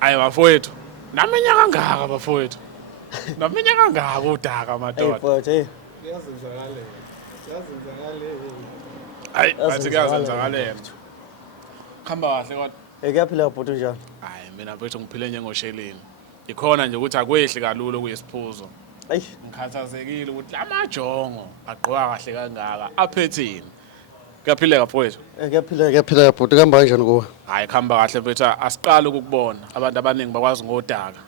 Hayi bafowethu. Naminya kangaka bafowethu. Naminya kangaka udaka Hey madoda. mfowethu, hey. Hayi bathi Yazenzakalela kuyazenzakalela. mfowethu. Khamba kahle kodwa. Hey kuyaphila bhuti njani? Hayi mina mfethu ngiphile njengosheleni. Ikhona nje ukuthi akwehli kalula kuyisiphuzo. Ayi, Ngikhathazekile ukuthi lamajongo agqoka kahle kangaka aphethini. Kuyaphileka mfowethu. kuyaphila bhuti kamba kanjani kuwe? Hayi khamba kahle mfethu asiqala ukukubona abantu abaningi bakwazi ngodaka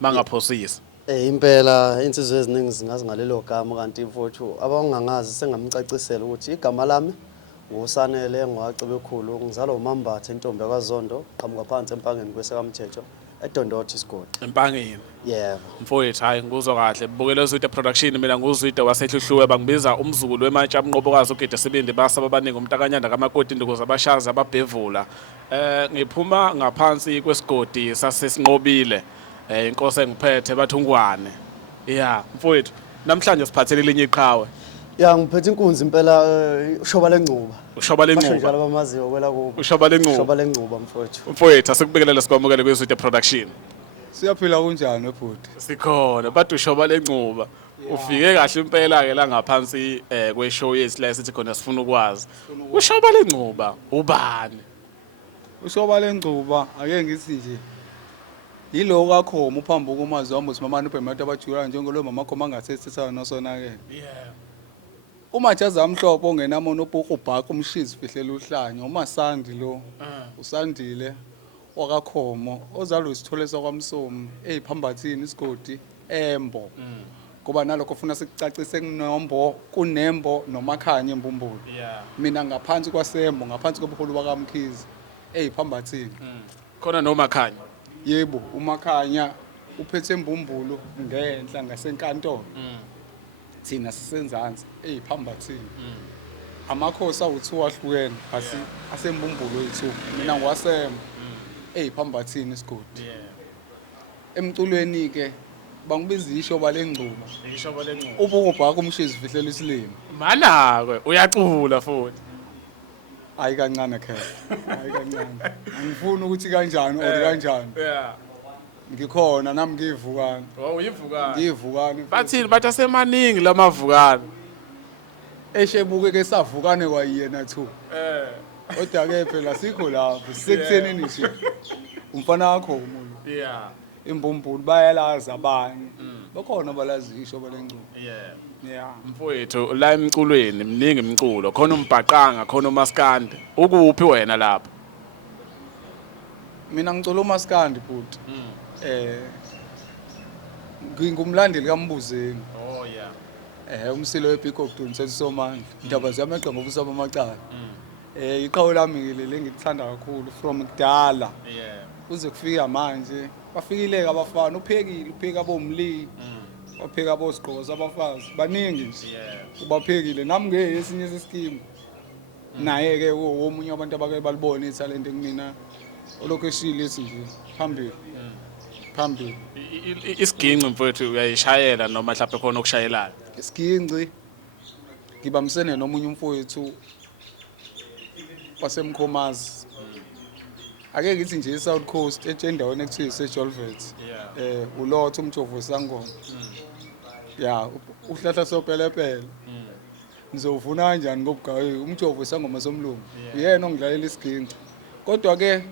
mangaphosisa. Impela insizwe eziningi zingazi ngalelo gama kanti mfowethu abangangazi sengamcacisela ukuthi igama lami nguSanele ngwacebe ekhulu ngizalwa uMambatha intombi yakwaZondo qhamuka phansi empangeni kwesekamthetho eDondothi isigodi. Empangeni. Yebo. Mfowethu hayi nguzwa kahle bukela Zwide production mina nguzwide wasehluhluwe bangibiza umzukulu wematsha umnqobokazi ugide sebindi basaba abaningi umntakanyanda kamakoti indikuza abashaza ababhevula ngiphuma ngaphansi kwesigodi sasesinqobile inkosi engiphethe bathungwane yeah mfowethu namhlanje siphathele linye iqhawe Ya ngiphethe inkunzi impela ushoba lengcuba. ushoba Basho lenquba njalo bamaziyo kwela kubo. ushoba lenquba Ushoba lengcuba mfowethu. mfowethu asikubikelela sikwamukele kweZwide production Siyaphila kunjani webhuti? sikhona bathi ushoba lenquba ufike kahle impela ke la ngaphansi kweshow yethu la sithi khona sifuna ukwazi ushoba lenquba ubani Ushoba lengcuba ake ngithi nje yilo kakhoma uphambuka umazi wami uthi mama nubhemathi abajula njengolo mama khoma angathethisa nosona ke. yeah Umajazi amhlophe ongenamona ubhuku ubhaka umshizi fihlela uhlanyo uMasandi lo uSandile wakakhomo ozalwe isithole sakwamsomi eziphambathini isigodi Embo. Ngoba nalokho ufuna sikucacise kunombo kunembo nomakhanya embumbulu. yeah Mina ngaphansi kwasembo ngaphansi kobuholi bakaMkhizi eziphambathini. khona noma khanya Yebo umakhanya uphethe embumbulu ngenhla ngasenkantolo. Thina sisenzansi eziphambathini. Amakhosi awu2 ahlukene asi asembumbulu wethu. Mina ngwasembo eziphambathini isigodi. yeah Emculweni ke bangibiza ishoba lengcuba. ishoba lenquba Ubukubhaka umshizi fihlela isilimo. manakwe uyacula futhi Hayi kancane khe. Hayi kancane. Angifuni ukuthi kanjani or kanjani. yeah Ngikhona nami ngivukana. uyivukana Ngivukana. bathini bathi asemaningi lamavukana Eshebuke ke savukane kwayena thu. Kodwa ke phela sikho lapho sisekuthenini nje. Umfana wakho umuntu. yeah Imbumbulu bayalazi abanye. Bakhona balazi ishoba lengcubo. yeah Yeah. mfowethu la emculweni mningi imculo khona umbhaqanga khona umaskandi ukuphi wena lapha Mina ngicula uMaskandi futhi. Ngingumlandeli kaMbuzeni. oh yeah Umsilo weBigog Dunse Somandla. Indaba ziyamegqa ngobusaba amacala. Iqhawe lami ngilele ngikuthanda kakhulu from kudala. yeah Kuze kufika manje bafikile abafana uphekile upheka bomli bapheka abosiqoza abafazi baningi nje yeah ubaphekile nami ke esinye sesikimu naye ke womunye abantu abake balibona italent kumina olokho eshile ethi nje phambili isiginci mfowethu uyayishayela noma mhlawumbe khona okushayelayo isiginci ngibamsene nomunye umfowethu wasemkhomazi ake ngithi nje eSouth Coast endaweni ekuthiwa iseJolvet ulotho umjovo sangoma ya uhlahla sopelepele ngizovuna kanjani ngobugayi umjovo sangoma somlungu yena ongidlalela isiginci kodwa ke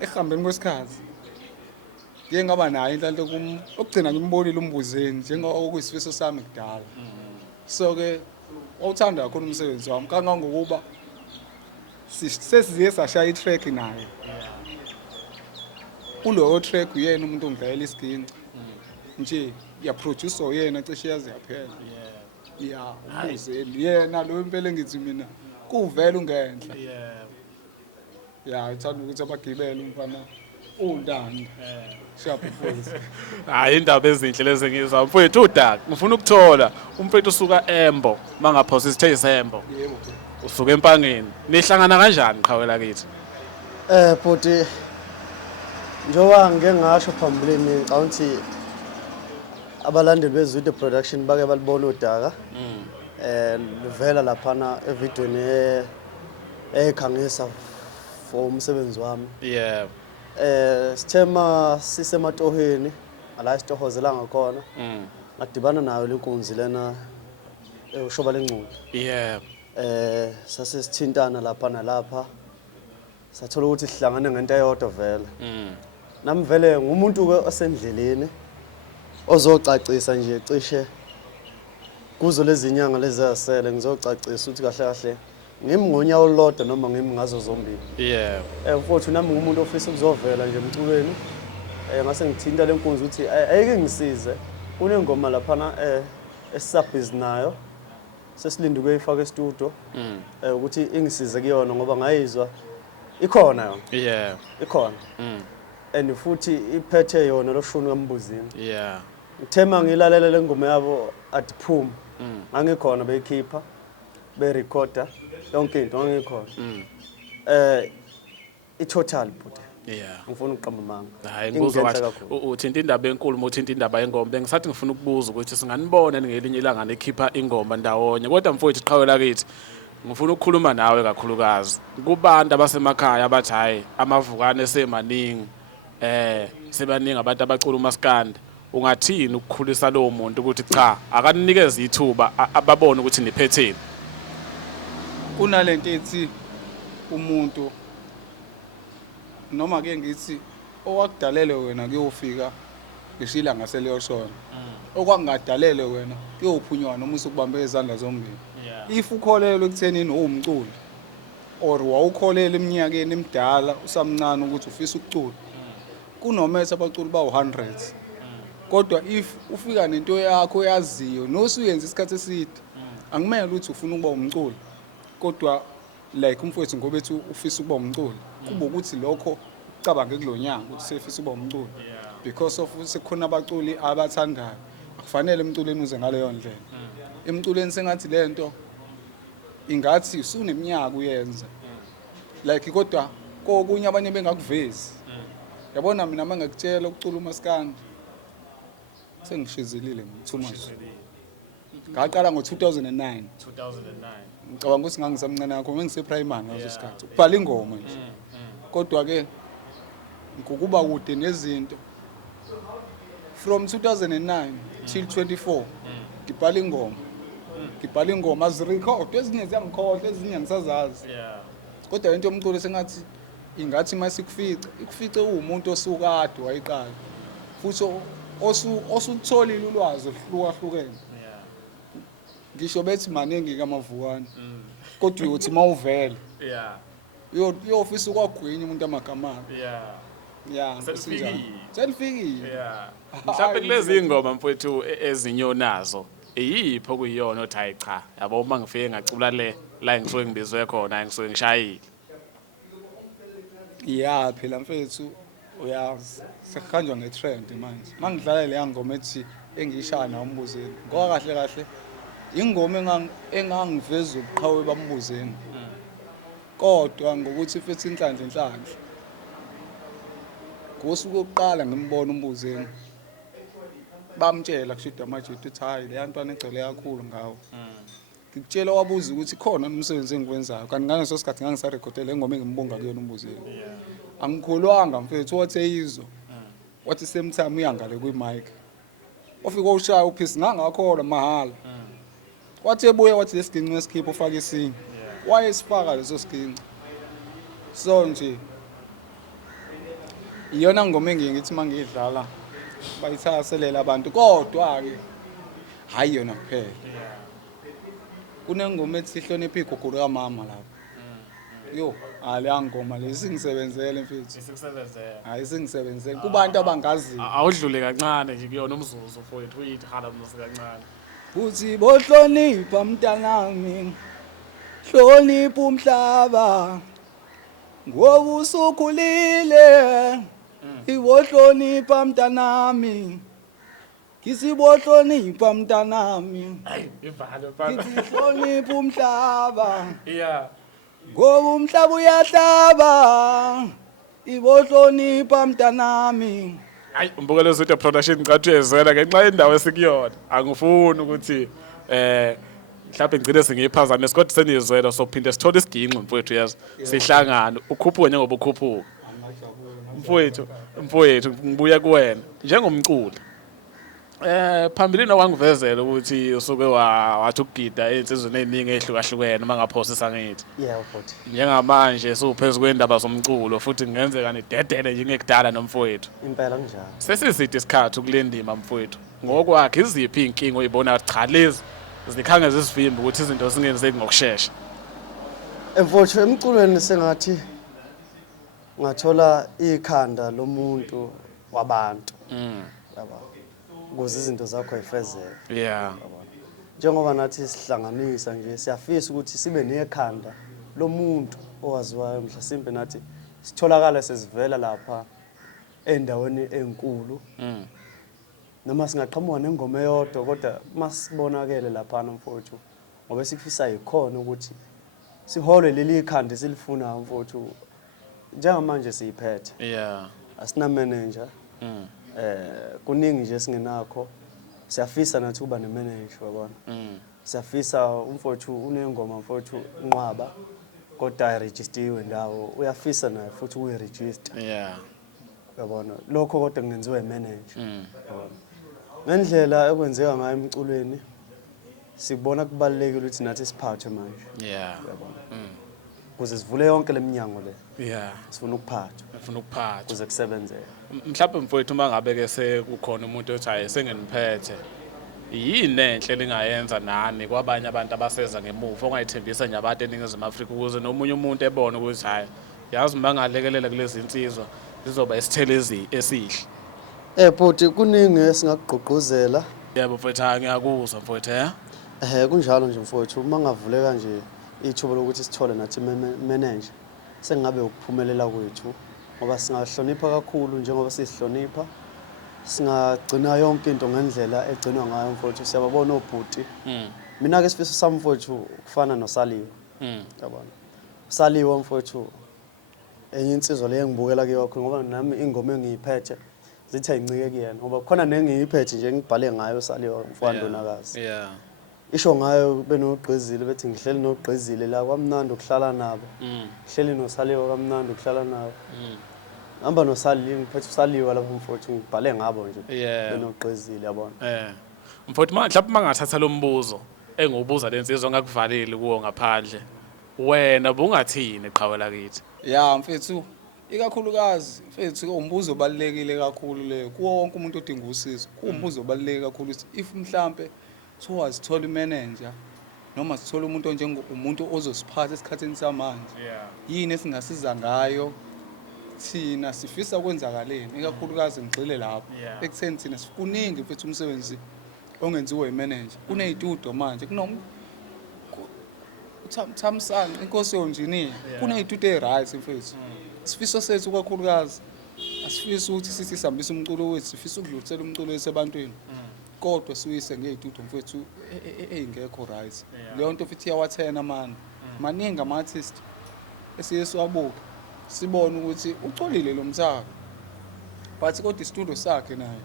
ehambeni kwesikhathi ngeke ngaba nayo inhlanhla okugcina ngimbonile umbuzeni njengoba okuyisifiso sami kudala so ke awuthanda kakhulu umsebenzi wami kangangokuba sesiziye sashaya itrack naye ulowo track uyena umuntu ongidlalela isiginci nje yaproduce oyena cishe yaze yaphela yeah umbuzeni yena lo impela ngithi mina kuvela ungenhla yeah uthanda ukuthi abagibele umfana untanda sharp futhi hayi indaba ezinhle lezi ngizwa mfowethu udaka ngifuna ukuthola umfowethu usuka Embo mangaphosi sithe isembo yebo usuka empangeni nihlangana kanjani qhawela kithi Bhuti njoba ngeke ngasho phambilini ngicabanga abalandeli beZwide production bake balibona udaka luvela laphana evidweni ekhangisa for umsebenzi wami yeah sithema sisematoheni ala isitohozela ngakhona ngadibana nayo lenkunzi lena ushoba lengculo yeah sasesithintana lapha nalapha sathola ukuthi sihlangane ngento eyodwa vele nami vele ngumuntu ke osendleleni ozocacisa nje cishe kuzo lezi nyanga lezi asele ngizocacisa ukuthi kahle kahle ngimngonya olodwa noma ngimngazo zombili yeah mfowethu nami ngumuntu ofisa ukuzovela nje emculweni ngase ngithinta lenkunzi ukuthi ayike ngisize kunengoma lapha esisabhizi nayo sesilinde ukuyifaka e-studio ukuthi ingisize kuyona ngoba ngayizwa ikhona yona yeah ikhona and futhi iphethe yona loshuni kambuzini yeah ngithema ngilalela lengoma yabo atphuma ngangikhona beyikhipha berecorder yonke into ngangikhona i-total but yeah ngifuna ukuqamba manga hayi ngibuza kahle uthinta indaba enkulu uthinta indaba yengoma bengisathi ngifuna ukubuza ukuthi singanibona ngelinye ilanga nekhipha ingoma ndawonye kodwa mfowethu iqhawela kithi ngifuna ukukhuluma nawe kakhulukazi kubantu abasemakhaya abathi hayi amavukane semaningi sebaningi abantu abacula umaskandi ungathini ukukhulisa lowo muntu ukuthi cha akaninikeze ithuba ababone ukuthi niphetheni kunalento ethi umuntu noma ke ngithi owakudalele wena kuyofika ngishila ngaseliyoshona okwangadalele wena kuyophunywa noma usukubambe izandla zombili if ukholelwe ekuthenini uwumculi or wawukholela eminyakeni emidala usamncane ukuthi ufisa ukucula kunometha abaculi bawu100 kodwa if ufika nento yakho oyaziyo nosuyenza isikhathi eside angimele ukuthi ufuna ukuba umculi kodwa like umfowethu ngoba ethi ufisa ukuba umculi kuba ukuthi lokho ucabange kulonyanga ukuthi sefisa ukuba umculi because of sekukhona abaculi abathandayo akufanele emculweni uze ngaleyo ndlela emculweni sengathi lento ingathi usuneminyaka uyenza like kodwa kokunye abanye bengakuvezi yabona mina mangakutshela ukucula umaskandi sengishizilile too much ngaqala ngo2009 ngicabanga ukuthi ngangisamncane yakho ngiseprimary ngaso isikhathi ukubhala ingoma nje kodwa ke ngokuba kude nezinto from 2009 till 24 ngibhala ingoma azirecord ezinye ziyangikhohle ezinye ngisazazi kodwa lento yomculo sengathi ingathi masikufice umuntu osukade wayiqala futhi osutholile ulwazi ohlukahlukene ngisho bethi maningi kamavukane kodwa uyothi mawuvela uyofisa ukwagwinya umuntu amagama selifikile mhlawumbe kulezi ingoma mfowethu ezinyonazo iyipho kuyiyona othi hayi cha yabo uma ngifike ngacula la ngisuke ngibizwe khona ngisuke ngishayile phela mfethu uyazi sekuhanjwa ngetrend manje mangidlala le ngoma ethi engishaya na umbuzeni ngoba kahle ingoma engangiveza ubuqhawe bambuzeni kodwa ngokuthi futhi inhlanhla ngosuku oqala ngimbona umbuzeni bamtshela kushuda amajithi uthi hayi le yantwana egcwele kakhulu ngawo ngikutshela wabuza ukuthi khona umsebenzi engikwenzayo kanti ngaleso sikhathi ngangisarekhodela ingoma engimbonga kuyona umbuzeni angikholwanga mfethu wathi eyizwa wathi same time uyangale kwi-mic ofika ushaya uphisi ngangakhola mahala wathi ebuye wathi lesiginci esikhipho ufaka isinye wayesifaka leso siginci so nje iyona ngoma engiyithi mangidlala bayithaselela abantu kodwa ke hayi yona kuphela kunengoma ethi ihloniphe igugulu kamama lapho leya ngoma lesingisebenzele mfethu hayi singisebenzele kubantu abangazi awudlule kancane nje kuyona umzuzu mfowethu uyithi hala umzuzu kancane uthi bohlonipha mntanami hlonipha umhlaba ngoba usukhulile ibohlonipha mntanami kisibohlonipha mntanami ivalo hlonipha umhlaba yeah ngoba umhlaba uyahlaba ibohlonipha mntanami hayi umbukelo Zwitta production ngicathu yezela ngenxa yendawo esikuyona angifuni ukuthi mhlawumbe ngicine singiyiphazamisa kodwa senizwela sophinde sithole isiginqo mfowethu yazi sihlangana ukhuphuke njengoba ukhuphuka mfowethu ngibuya kuwena njengomculi. Phambilini okwangivezela ukuthi usuke wathi ukugida einsizweni eziningi ezihlukahlukene mangaphosisa ngithi. Yeah futhi. Njengamanje siwuphezu kwendaba zomculo futhi kungenzeka nidedele njengekudala nomfowethu. Impela kunjalo. Sesiside isikhathi ukulendima mfowethu. Ngokwakhe iziphi inkingo oyibona cha lezi zikhanga zisivimba ukuthi izinto zingenzeki ngokusheshsha. Mfowethu emculweni sengathi ngathola ikhanda lomuntu wabantu. Yabo. Ukuze izinto zakho ayifezeke. Yeah. Njengoba nathi sihlanganisa nje siyafisa ukuthi sibe nekhanda lomuntu owaziwayo mhlasimbe nathi sitholakala sesivela lapha endaweni enkulu. Noma singaqhamuka nengoma eyodwa kodwa masibonakele lapha mfowethu ngoba sikufisa ikhona ukuthi siholwe leli khanda silifuna mfowethu njengamanje siyiphethe. Yeah. Asina manager. Kuningi nje singenakho siyafisa nathi kuba nemanager wabona. Siyafisa umfowethu unengoma mfowethu Nqwaba kodwa ayiregistiwe ndawo uyafisa naye futhi uyiregister. Yeah. Yabona lokho kodwa kungenziwa imanager. Yabona ngendlela ekwenzeka ngayo emculweni sibona kubalekile ukuthi nathi siphathwe manje. Yeah. Yabona ukuze sivule yonke leminyango le. Yeah. Sifuna ukuphathwa. Ngifuna ukuphatha. Ukuze kusebenzeke. Mhlawumbe mfowethu mangabe ke sekukhona umuntu othi hayi sengeniphethe. Yini enhle lingayenza nani kwabanye abantu abaseza ngemuva ongayithembisa nje abantu eningizimu Afrika ukuze nomunye umuntu ebone ukuthi hayi yazi mangalekelela kulezi insizwa zizoba isithelo esihle. Bhuti kuningi esingakugqugquzela. Yebo mfowethu ngiyakuzwa mfowethu Kunjalo nje mfowethu mangavuleka nje ithuba lokuthi sithole nathi manager sengabe ukuphumelela kwethu ngoba singahlonipha kakhulu njengoba sihlonipha singagcina yonke into ngendlela egcinwa ngayo mfowethu siyababona obhuti. Mina ke sifiso sami mfowethu kufana noSaliwe. Yabona Saliwe mfowethu enye insizwa le engibukela kuyo kakhulu ngoba nami ingoma engiyiphethe zithi ayincike kuyena ngoba khona nengiyiphethe nje ngibhale ngayo Saliwe mfowethu Ndonakazi. Yeah. Isho ngayo benogqizile bethi ngihleli nogqizile la kwamnandi ukuhlala nabo. Ngihleli noSaliwe kamnandi ukuhlala nabo. Hamba noSaliwe ngiphethe uSaliwe lapho mfowethu ngibhale ngabo nje. Benogqizile yabona. Mfowethu mhlawumbe mangathatha lo mbuzo engiwubuza lensizwa ngakuvalile kuwo ngaphandle. Wena bungathini eqhawela kithi? Ya mfethu ikakhulukazi mfethu umbuzo obalekile kakhulu le kuwo wonke umuntu odinga usizo. Umbuzo obalekile kakhulu if mhlambe so sithola imanager noma sithola umuntu njengomuntu ozosiphatha esikhatheni samanje. Yini esingasiza ngayo thina sifisa kwenzakaleni ikakhulukazi ngigxile lapho ekutheni thina sikuningi mfethu umsebenzi ongenziwe imanager kunezitudio manje Thamsanqa inkosi yonjini kunezitudio eziright mfethu sifiso sethu kakhulukazi asifisi ukuthi sithi sihambise umculo wethu sifisa ukudlulisela umculo wesebantwini kodwa suyise ngezitudio mfethu engekho right leyo nto futhi iyawathena manje maningi ama artist esiyesiwabuka sibone ukuthi ucolile lo msaka but kodwa istudio sakhe naye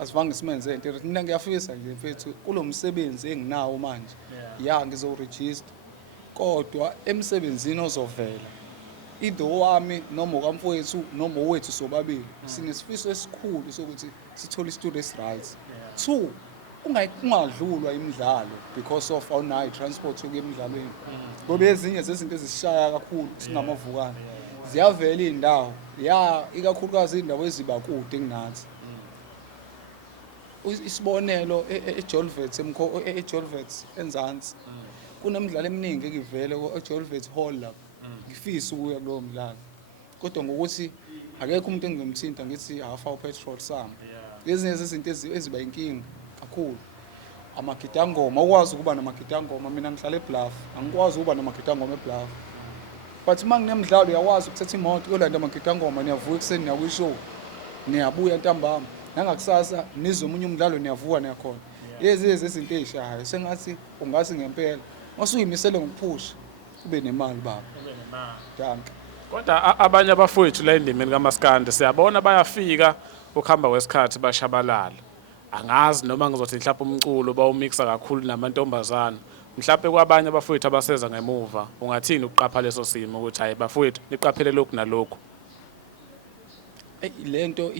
asivange simenze into mina ngiyafisa nje mfethu kulomsebenzi enginawo manje ngizoregister kodwa emsebenzini ozovela either wami noma kamfowethu noma owethu sobabili sinesifiso esikhulu sokuthi sithole istudio esiright. 2 ungadlulwa imidlalo because of awunayo transport yokuya emidlalweni ngoba ezinye zezinto ezishaya kakhulu singamavukana ziyavela indawo ikakhulukazi indawo eziba kude kunathi. Isibonelo eJolvet eJolvet enzansi kunemidlalo eminingi ekivele eJolvet Hall lapha ngifisa ukuya kulowo mdlalo kodwa ngokuthi akekho umuntu engizomthinta ngithi afa upetrol sami lezi izinto eziba inkinga kakhulu. Amakitangoma ukwazi ukuba namakitangoma mina ngihlala eBluff angikwazi ukuba namakitangoma eBluff but manginemidlalo uyawazi ukuthatha imoto yolanda amakitangoma niyavuka ekseni niyakushow niyabuya ntambama nangakusasa nizwe omunye umdlalo niyavuka niyakhona lezi izinto ezishayo sengathi ungasi ngempela masuyimisele ngokuphusha kube nemali baba danke. Kodwa abanye abafowethu la endimeni kaMaskandi siyabona bayafika ukuhamba kwesikhathi bashabalala. Angazi noma ngizothi mhlawumbe umculo bawumixa kakhulu namantombazana. Mhlawumbe kwabanye abafowethu abaseza ngemuva ungathini ukuqapha leso simo ukuthi hayi bafowethu niqaphele lokhu nalokho. lento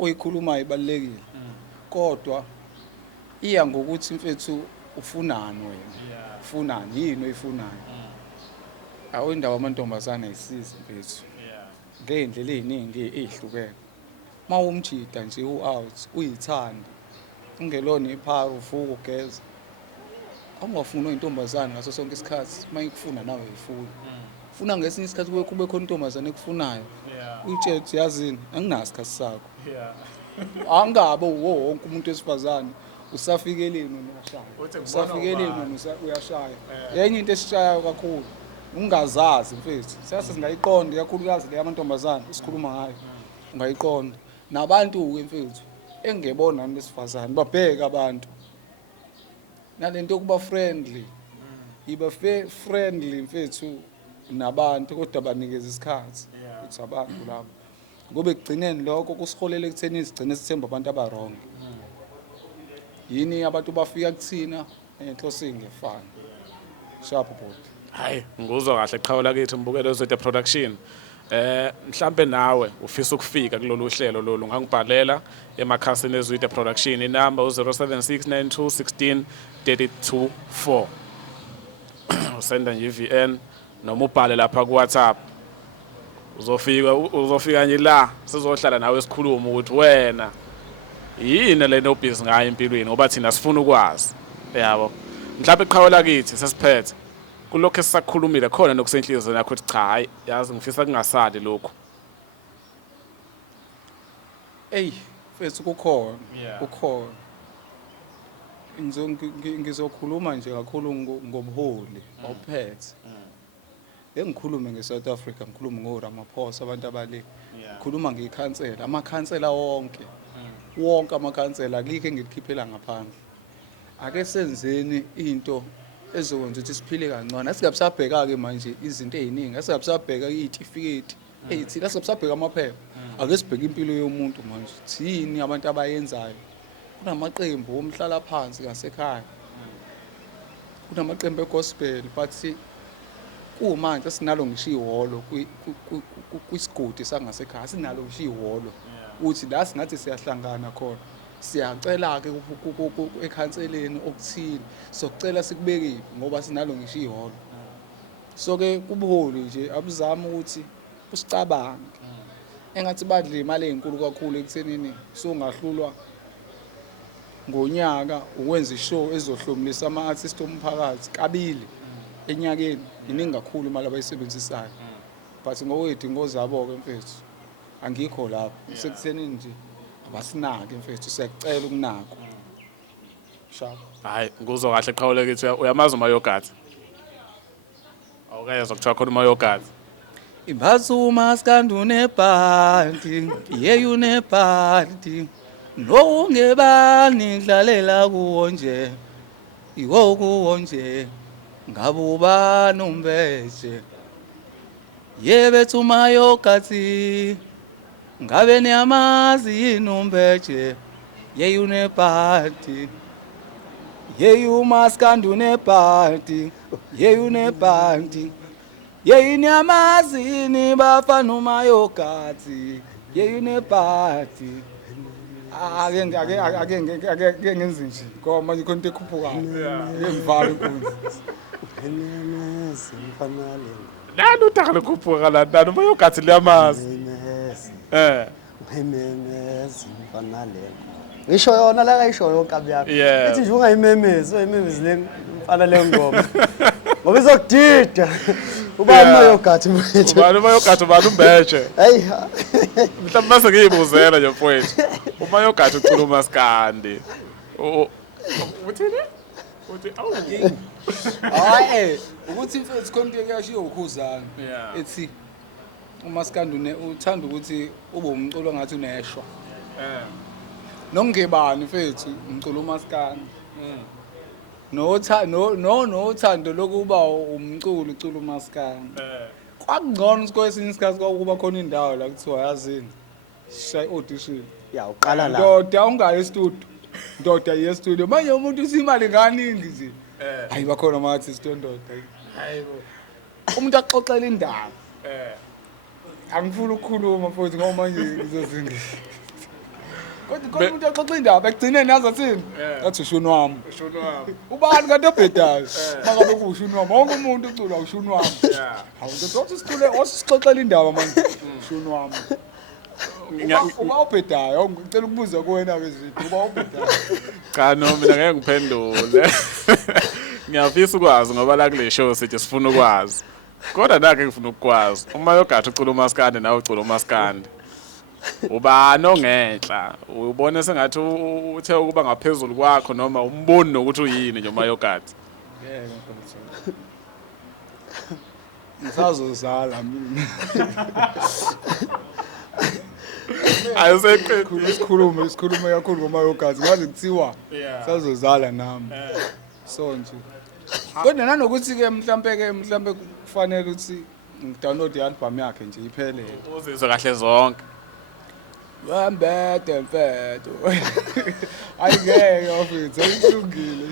oyikhulumayo ibalekile kodwa iya ngokuthi mfethu ufunani wena ufunani yini oyifunayo awu indaba amantombazana ayisizi mfethu ngeindlela eziningi ezihlukene mawumjida nje u-out uyithanda ungelona iphara uvuka ugeza angafuni intombazana ngaso sonke isikhathi mayikufuna nawe uyifuna ufuna ngesinye isikhathi kube khona intombazana ekufunayo uyitshela yazini anginasikhathi sakho angabe wonke umuntu wesifazane usafikeleni uyashaya usafikeleni uyashaya yenye into esishayayo kakhulu ungazazi mfethu sasa singayiqonda kakhulukazi le yamantombazana isikhuluma ngayo ungayiqonda nabantu ke mfethu engebona nami besifazane babheka abantu nalento yokuba friendly iba friendly mfethu nabantu kodwa banikeza isikhathi ukuthi abantu labo ngoba ekugcineni lokho kusiholele ekutheni sigcine sithemba abantu abarong yini abantu bafika kuthina enhloso ingefani sharp body hayi nguzwa kahle qhawula kithi mbukelo Zwide Production mhlambe nawe ufisa ukufika kulolu hlelo lolu ngangibhalela emakhasini eZwide Production inamba 0769216324 usenda nje iVN noma ubhale lapha ku WhatsApp uzofika nje la sizohlala nawe esikhuluma ukuthi wena yini lento obhizi ngayo empilweni ngoba thina sifuna ukwazi yabo mhlawumbe qhawela kithi sesiphethe kulokho esisakhulumile khona nokusenhlizweni yakho ukuthi cha hayi yazi ngifisa kungasali lokho mfethu kukhona ngizokhuluma nje kakhulu ngobuholi awuphethe engikhulume ngeSouth Africa ngikhuluma ngoRamaphosa abantu abale ngikhuluma ngekhansela amakhansela wonke amakhansela akulikho engikhiphela ngaphandle ake senzeni into ezokwenza ukuthi siphile kancane asingabisabheka ke manje izinto eziningi asingabisabheka izitifiketi ezithile asingabisabheka amaphepha ake sibheke impilo yomuntu manje thini abantu abayenzayo kunamaqembu omhlala phansi ngasekhaya kunamaqembu egospel but kumanje sinalo ngisho ihholo kwisigodi sangasekhaya sinalo ngisho ihholo uthi la singathi siyahlangana khona siyacela ke ekhanseleni okuthile sokucela sikubeke ngoba sinalo ngisho ihholo so ke kubuholi nje abuzama ukuthi usicabange engathi badla imali ezinkulu kakhulu ekuthenini so ngahlulwa ngonyaka ukwenza ishow ezohlomulisa ama-artist omphakathi kabili enyakeni iningi kakhulu imali abayisebenzisayo but ngokwedingo zabo-ke mfethu angikho lapho sekuthenini nje abasinake mfethu siyakucela ukunakwa sharp hayi nguzwa kahle qhawule kithi uyamazi uMayogathi awukayezwa kuthiwa khona uMayogathi Imbazuma skandune party yeyune party no ungebani dlalela kuwo nje iwo kuwo nje ngabubani umbeje yebethu Mayogathi ngabe niyamazi yini umbeje yeyune party yeyuma skandune party yeyune party yeyini amazini bafana uMayogathi yeyine party ake ngenze nje ngoba manje khona into ekhuphukayo ngivale inkundla Memezi mfanale nani uthaka lokhuphuka la nani uMayogathi liyamazi memezi mfanale ngisho yona la kayisho yonke abiyakho ithi nje ungayimemezi uyimemezi le mfana le ngoma ngoba izokudida ubani Mayogathi mfethu ubani uMayogathi ubani umbeje hayi mhlawumbe mase ngiyibuzela nje mfowethu uMayogathi ucula umaskandi uthini uthi awu hayi ukuthi mfethu khona into ekuyashiyo ukhuzana ethi umaskandi uthanda ukuthi ube umculo ngathi uneshwa nongebani mfethu umculo umaskandi nothando lokuba umculo ucula umaskandi kwakungcono sikwesinye isikhathi kwakuba khona indawo la kuthiwa yazini shay audition ya uqala la ndoda ungayi studio ndoda ye studio manje umuntu usimali nganingi nje hayi bakhona ama-artist ndoda hayibo umuntu axoxela indaba angifuni ukukhuluma mfowethu ngoba manje ngizozinda. Kodwa umuntu axoxa indaba ekugcineni yazi athini? Athi ushuni wami. Ushuni wami. Ubani kanti obhedayo? Mangabe kuushuni wami, wonke umuntu ucula ushuni wami. Hawu ngizothi sicule osixoxela indaba manje. Ushuni wami. Uba obhedayo, ngicela ukubuza kuwena ke Zitho, uba obhedayo. Cha no mina ngeke ngiphendule. Ngiyafisa ukwazi ngoba la kule show sithi sifuna ukwazi. Kodwa nake ngifuna ukwazi. Uma yogathi ucula umaskandi nawe ucula umaskandi. Ubani ongenhla? Ubone sengathi uthe ukuba ngaphezulu kwakho noma umboni nokuthi uyini nje uma yogathi. Yebo mfowethu. Ngisazozala mina. Ayiseqedile. Isikhulumo kakhulu ngoma yogathi ngaze kuthiwa sazozala nami. So nje. Kodwa nanokuthi ke mhlambe kufanele ukuthi ngidownload i-album yakhe nje iphelele. Uzizwe kahle zonke. Wambede mfethu. Ayingeke ofethu, ayilungile.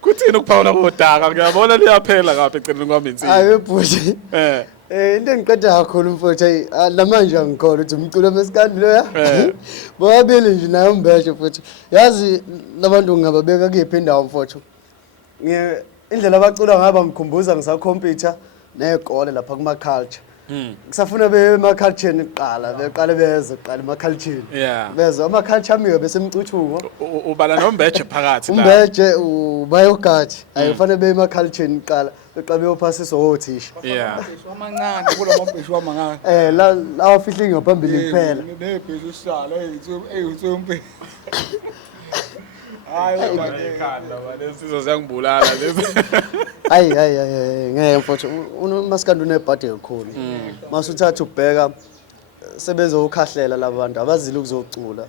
Kuthini ukuphawula bodaka? Ngiyabona liyaphela ngapha eceleni kwami insini. Hayi bhuti. Into engiqeda kakhulu mfowethu lamanje angikholwa ukuthi umculo wamaskandi lo ya. Bobabili nje nayo umbeshe futhi. Yazi labantu ngingababeka kuyiphi indawo mfowethu. Indlela abacula ngaba ngikhumbuza ngisakhompyutha nekole lapha kuma culture. Kusafuna bema culture niqala beqale beze qala ema culture. Beze ama culture amiwe bese emcuthuko. Ubala nombeje phakathi la. Umbeje ubayogathi. Ayifane bema culture niqala beqale beyophasiswa othisha. Amancane kula mabheshu wamangaka. La afihli ngaphambili kuphela. Nebheshu usala eyithompe. Hayi ekhanda bale sizo siyangibulala lezi. Hayi ngeke mfowethu unomaskandi unebhadi kakhulu. Mase uthatha ubheka sebezokhahlela labantu abazile ukuzocula.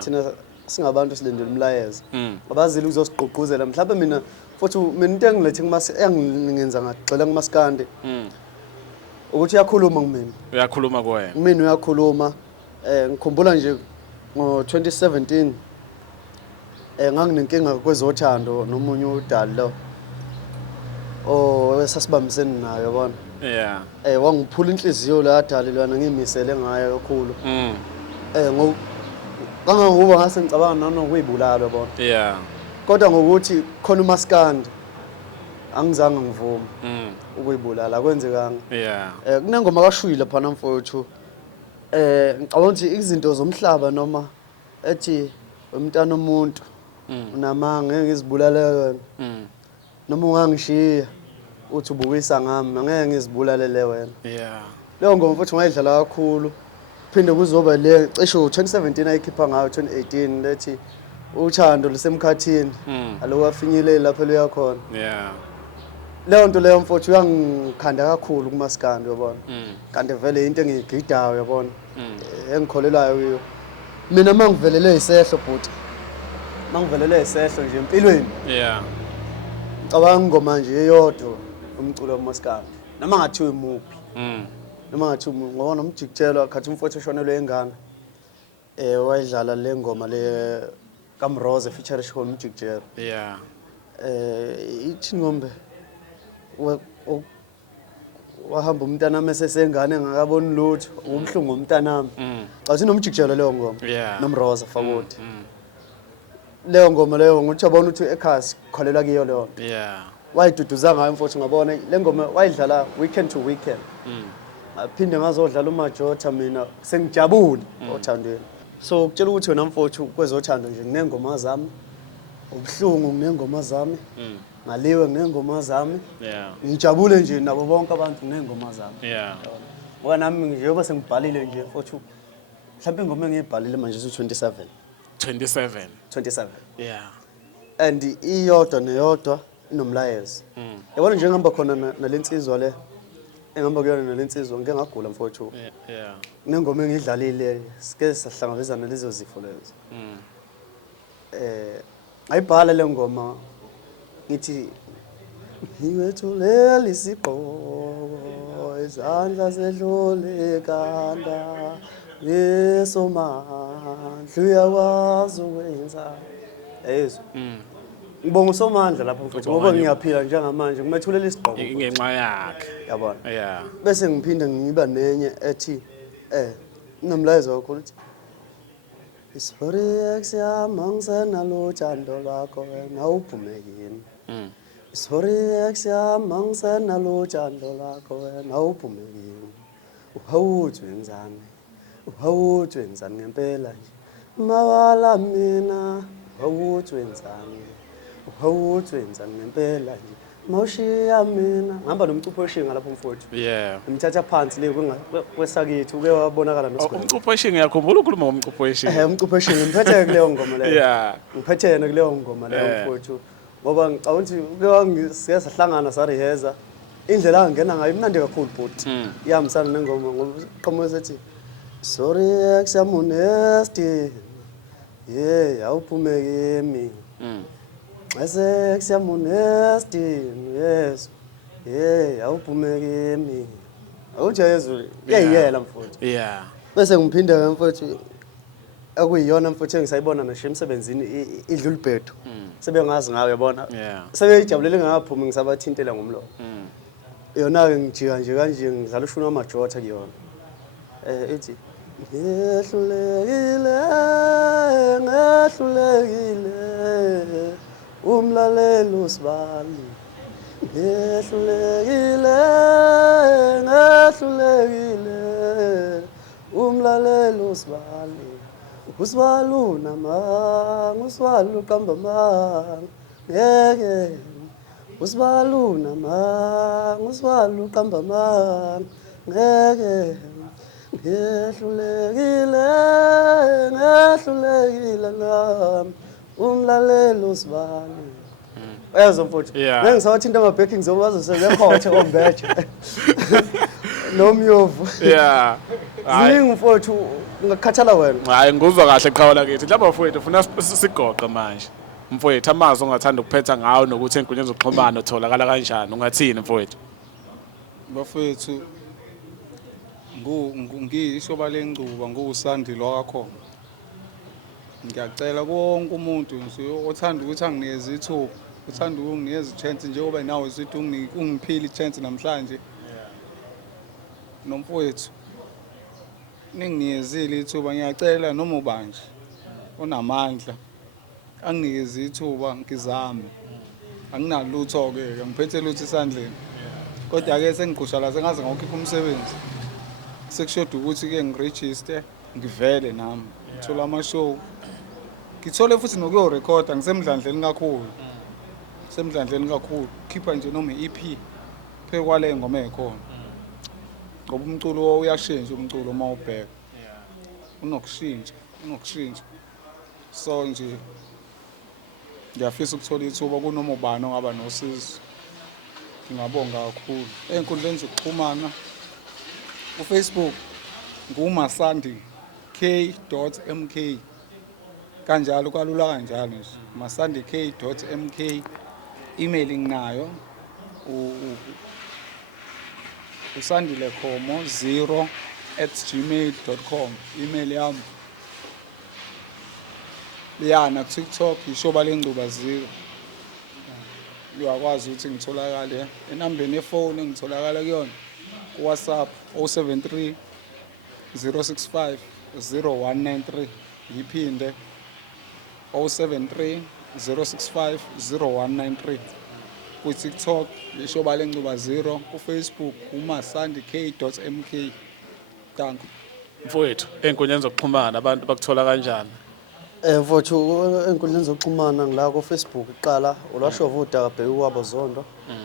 Thina singabantu silindele umlayezo. Abazile ukuzosiqoquzela mhlawumbe mina futhi mina into engilethe engingenza ngagxila kumaskandi. Ukuthi uyakhuluma kumina. Uyakhuluma kuwena. Mina uyakhuluma. Ngikhumbula nje ngo-2017 nganginenkinga kwezothando nomunye udali lo sasibambisene nayo yabona. Wangiphula inhliziyo la dali lwana ngimisele ngayo kakhulu. Kangangoba ngase ngicabanga nanokuyibulala yabona. Kodwa ngokuthi khona umaskandi angizange ngivume ukuyibulala kwenzekanga. Kunengoma kaShwila phana mfowethu. Ngicabanga ukuthi izinto zomhlaba noma ethi umntana umuntu unamanga ngeke ngizibulale wena. Noma ungangishiya uthi ubukisa ngami ngeke ngizibulalele wena. Leyo ngoma futhi ngayidlala kakhulu. Phinde kuzoba le cishe 2017 ayikhipha ngayo 2018 lethi uthando lusemkhathini alowafinyelela lapha lo yakhona. Leyo nto leyo mfowethu uyangikhanda kakhulu kumaskandi yabona. Kanti vele into engigidayo yabona. Engikholelayo kuyo. Mina mangivelele isehlo bhuti. Mangivelele isehlo nje empilweni. Ngicabanga ingoma nje eyodwa umculo wamaskandi. Noma ngathiwa imuphi. Noma ngathiwa ngoba nomjikijelo akhathi umfowethu eshonelwe ingane. Wayidlala le ngoma le kaMrose feature show umjikijelo. Ithi ngombe wahamba umntanami esesengane ngakaboni lutho umhlungu umntanami. Xa nomjikijelo leyo ngoma noMrose Fakoti. Leyo ngoma leyo nguthi yabona ukuthi ekhasi kholelwa kiyo leyo. Wayiduduza ngayo mfowethu ngabona le ngoma wayidlala weekend to weekend. Aphinde ngazodlala uMajota mina sengijabule othandweni. So ukutshela ukuthi wena mfowethu kwezothando nje nginengoma zami. Ubuhlungu nginengoma zami. Ngaliwe nginengoma zami. Ngijabule nje nabo bonke abantu nginengoma zami. Ngoba nami njengoba sengibhalile nje mfowethu mhlawumbe ingoma engiyibhalile manje u27. 27. And iyodwa neyodwa inomlayezo. Yabona nje ngihamba khona nalensizwa le. Engihamba kuyona nalensizwa ngeke ngagula mfowethu. Kunengoma engidlalile sike sahlangabezana lezo zifo lezo. Ayibhala le ngoma ngithi ngiwethulela isiqhoko izandla sedlule kanda ngesomandla uyakwazi ukwenza. Yezwa. ngibonga uSomandla lapha mfowethu ngoba ngiyaphila njengamanje ngimethulela isigqoko ingenxa yakhe. yabona Yeah. bese ngiphinde ngiba nenye ethi nomlayezo wakho uthi Isori ex yami angisenalo thando lwakho wena uphumekini Isori ex yami angisenalo thando lwakho wena uphumekini uhawuthi wenzani ngempela nje mawala mina uhawuthi wenzani ngempela nje mawushiya mina ngihamba nomcupho oshinga lapho mfowethu Yeah. ngimthatha phansi le kwesakithi uke wabonakala nosigwebo Umcupho weshinga yakhumbula ukukhuluma ngomcupho weshinga. umcupho oshinga ngiphethe kuleyo ngoma leyo Yeah. ngiphethe yena kuleyo ngoma leyo mfowethu ngoba ngicabanga ukuthi uke wangisiya sahlangana sareheza indlela angena ngayo imnandi kakhulu but ihambisana nengoma ngoba uqhamuke sethi sorry ex yamunesti awuphumeke kimi ex yamunesti yes awuphumeke kimi awujayezwe yeyela mfowethu Yeah. bese ngiphinde ke mfowethu akuyiyona mfowethu engisayibona nasho emsebenzini idlula ibhedu sebengazi ngayo yabona Yeah. sebeyijabulele ngaphumi ngisabathintela ngomlomo yona ke ngijika nje kanje ngidlala ushuna amajotha kuyona ethi ngehlulekile umlaleli usibali ngehlulekile umlaleli usibali usibali namanga usibali uqamba amanga ngeke usibali namanga usibali uqamba amanga ngeke ngehlulekile nami umlaleli usibali Uyazwa mfowethu Yeah. ngisawathinta ama-backings bazosebehothe ombeje nomyovu Yeah. ziningi mfowethu ngakhathala wena Hayi nguzwa kahle qhawe lakithi. Lapha mfowethu ufuna sigoqe manje. Mfowethu amazwi ongathanda ukuphetha ngawo nokuthi enkundleni zokuxhumana utholakala kanjani? Ungathini mfowethu? bafethu ngisho lengcuba nguSandi lwakho ngiyacela konke umuntu nje othanda ukuthi anginikeze ithuba uthanda ukunginikeza ichance njengoba nawe sithi ungiphile ichance namhlanje nomfowethu ninginikezile ithuba ngiyacela noma ubanje onamandla anginikeze ithuba ngizame anginalutho ke ngiphethe lutho esandleni kodwa ke sengiqhusha la sengaze ngokhipha umsebenzi sekushoda ukuthi ke ngiregister ngivele nami ngithola ama-show ngithole futhi nokuyorekhoda ngisemdlandleni kakhulu khipha nje noma i-EP phe kwale ngoma ekhona ngoba umculo uyashintsha umculo uma ubheka unokushintsha so nje ngiyafisa ukuthola ithuba kunoma ubani ongaba nosizo ngingabonga kakhulu ey'nkundleni zokuxhumana uFacebook nguMasandi K.MK kanjalo kalula kanjalo nje Masandi K.MK email nginayo usandilekomo0@gmail.com email yami yana TikTok ishoba lengcuba 0 uyakwazi ukuthi ngitholakale enambeni yefoni engitholakala kuyona WhatsApp 073 065 0193 yiphinde 073 065 0193 ku TikTok ishoba lengcuba 0 ku Facebook uMasandi K.MK thank you Mfowethu enkundleni zokuxhumana abantu bakuthola kanjani? Mfowethu enkundleni zokuxhumana ngila ku Facebook iqala ulashova udaka bheka uwabo zondo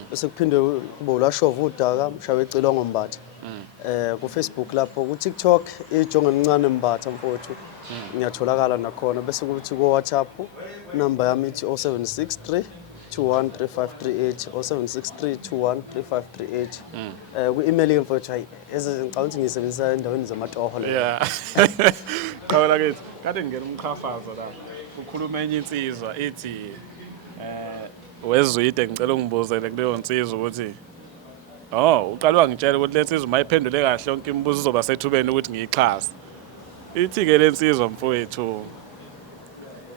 bese kuphinde kube ulashova udaka mshawe ecilwa ngombatha ku Facebook lapho ku TikTok ijonga encane mbatha mfowethu ngiyatholakala nakhona bese kuthi ku WhatsApp number yami ithi 0763 213538 0763 213538 ku email mfowethu hayi ngicabanga ukuthi ngiyisebenzisa endaweni zamatoho le Yeah. Qhawe lakithi kade ngena umkhafazo la. Ukhuluma enye insizwa ethi wezwide ngicela ungibuzele kuleyo nsizwa ukuthi uqala wangitshela ukuthi lensizwa mayiphendule kahle yonke imibuzo izoba sethubeni ukuthi ngiyixhasa. Ithi ke lensizwa mfowethu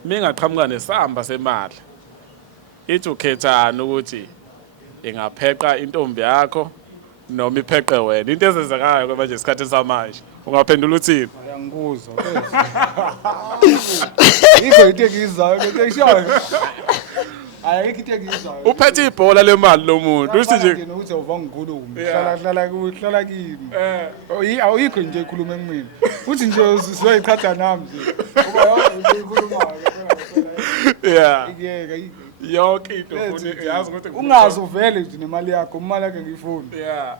mingaqhamuka nesamba semali ithi ukhethana ukuthi ingapheqa intombi yakho noma ipheqe wena into ezenzekayo ke manje isikhathi samanje ungaphendula uthini Angikuzwa yikho into engiyizayo into eshayo ayikho into engiyizayo uphethe ibhola lemali lomuntu uthi nje ukuthi awuvangikhuluma Yeah. hlala kimi awuyikho nje ikhuluma kumina uthi nje sizoyiqhatha nami nje uba uyikhulumayo yeah ngeke yonke into ufuna yazi ukuthi ungazi uvele nje nemali yakho imali yakhe ngiyifuna yeah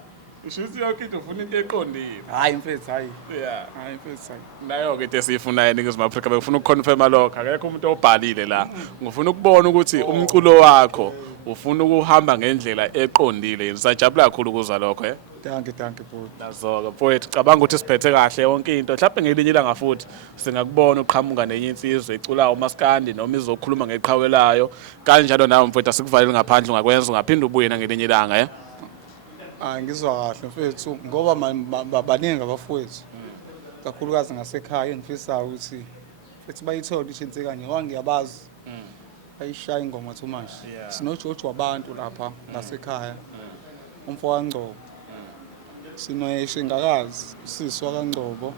usho ukuthi yonke into ufuna into eqondile hayi mfethu hayi yeah hayi mfethu hayi nayo-ke into esiyifunayo eNingizimu Afrika bengifuna ukukhonfirma lokho akekho umuntu obhalile la ngifuna ukubona ukuthi umculo wakho ufuna ukuhamba ngendlela eqondile nisajabula kakhulu ukuzwa lokho danke bhuti nazo-ke mfowethu cabanga ukuthi siphethe kahle yonke into mhlawumbe ngelinye ilanga futhi singakubona uqhamuka nenye insizwe iculayo umaskandi noma izokhuluma ngeqhawe layo kanjalo nawe mfowethu asikuvaleli ngaphandle ungakwenza ungaphinde ubuye nangelinye ilanga hayi ngizwa kahle mfethu ngoba baningi abafowethu kakhulukazi ngasekhaya engifisayo ukuthi mfethu bayithole ishenze kanye wangiyabazi ayishaya ingoma too much sinojojo wabantu lapha ngasekhaya umfo kaNgcobo sinoyeshengakazi usisi wakaNgcobo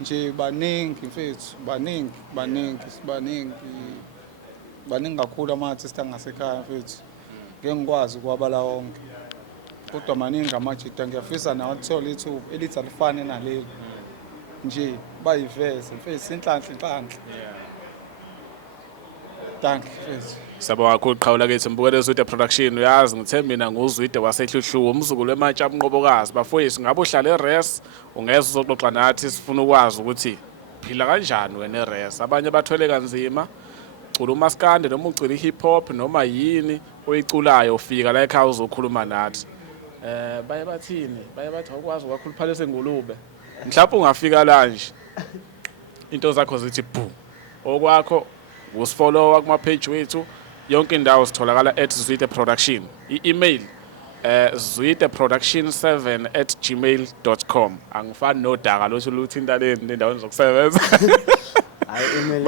nje baningi mfethu baningi kakhulu ama-artist angasekhaya mfethu ngeke ngikwazi ukuwabala wonke kodwa maningi amajita ngiyafisa nawe athole ithuba elithi alifane naleli nje bayiveze mfethu inhlanhla danke mfethu Sabonga kakhulu qhawula kethu mbukele Zwide Production uyazi ngithe mina nguzwide wasehluhluwa umzukulu wematsha amnqobokazi bafowethu ngabe uhlala eRes ungeza uzoxoxa nathi sifuna ukwazi ukuthi phila kanjani wena eRes abanye bathwele kanzima ucula umaskandi noma ucula ihip hop noma yini oyiculayo ufika la ekhaya uzokhuluma nathi baye bathini baye bathi awukwazi ukwakhuluphala sengulube mhlawumbe ungafika la nje into zakho zithi bhu okwakho usifollowa kuma page wethu yonke indawo sitholakala @Zwide Production i-email zwideproduction7@gmail.com angifani nodaka lotho luthinta lendaweni zokusebenza hayi email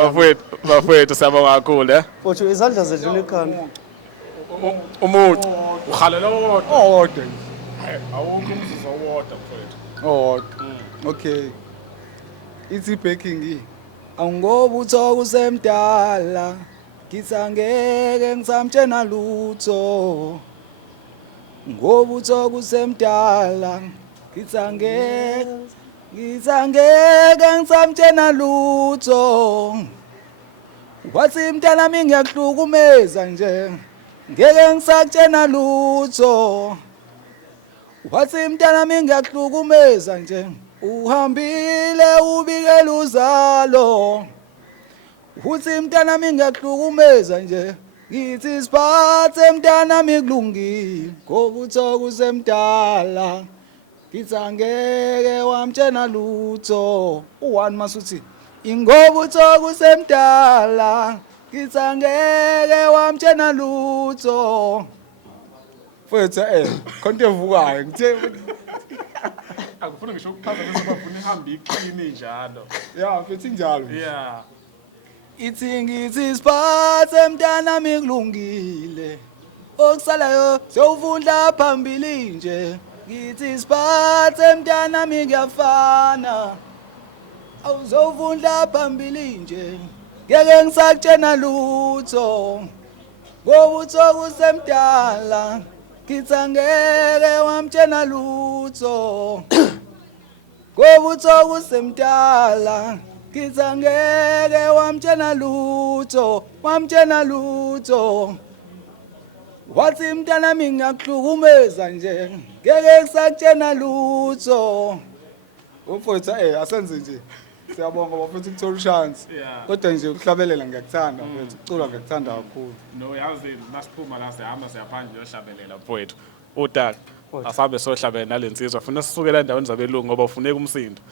bafowethu siyabonga kakhulu futhi izandla zedlula ekhanda umuntu uhalela wodwa owodwa awukho umzuzu owodwa mfowethu owodwa okay ithi backing awungoba uthoka usemdala ngithi angeke ngisamtshena lutho ngoba uthoka usemdala ngithi angeke ngisamtshena lutho wathi mntana mina ngiyahlukumeza nje ngeke ngisakutshena lutho wathi mntana mina ngiyahlukumeza nje uhambile ubikela uzalo uthi mntana mina ngiyahlukumeza nje ngithi siphathe mntana mina kulungile ngoba uthoka usemdala ngithi angeke wamtshena lutho u1 masuthi ingoba uthoka usemdala ngithi angeke wamtshena lutho mfethu konke evukayo ngithe akufuna ngisho ukuphaza bese bafuna ihambe iqini njalo ya mfethu njalo yeah ithi ngithi siphathe mntana mikulungile okusalayo sewuvundla phambili nje ngithi siphathe mntana ngiyafana awuzovundla phambili nje ngeke ngisakutshena lutho ngoba uthoka usemdala ngithi angeke wamtshena lutho ngoba uthoka usemdala ngithi angeke wamtshena lutho wathi mntana mina ngiyakuhlukumeza nje ngeke ngisakutshena lutho umfowethu asenze nje siyabonga bafethu ukuthola chance kodwa nje ukuhlabelela ngiyakuthanda mfethu ucula ngiyakuthanda kakhulu no yazi masiphuma la sihamba siyaphandle yohlabelela mfowethu utaka asabe sohlabela nalensizwa ufuna sisukela endaweni zabelungu ngoba ufuneka umsindo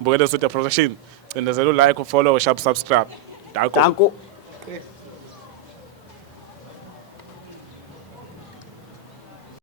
mbukele Zwide Production cindezela ulike ufollow sharp subscribe danko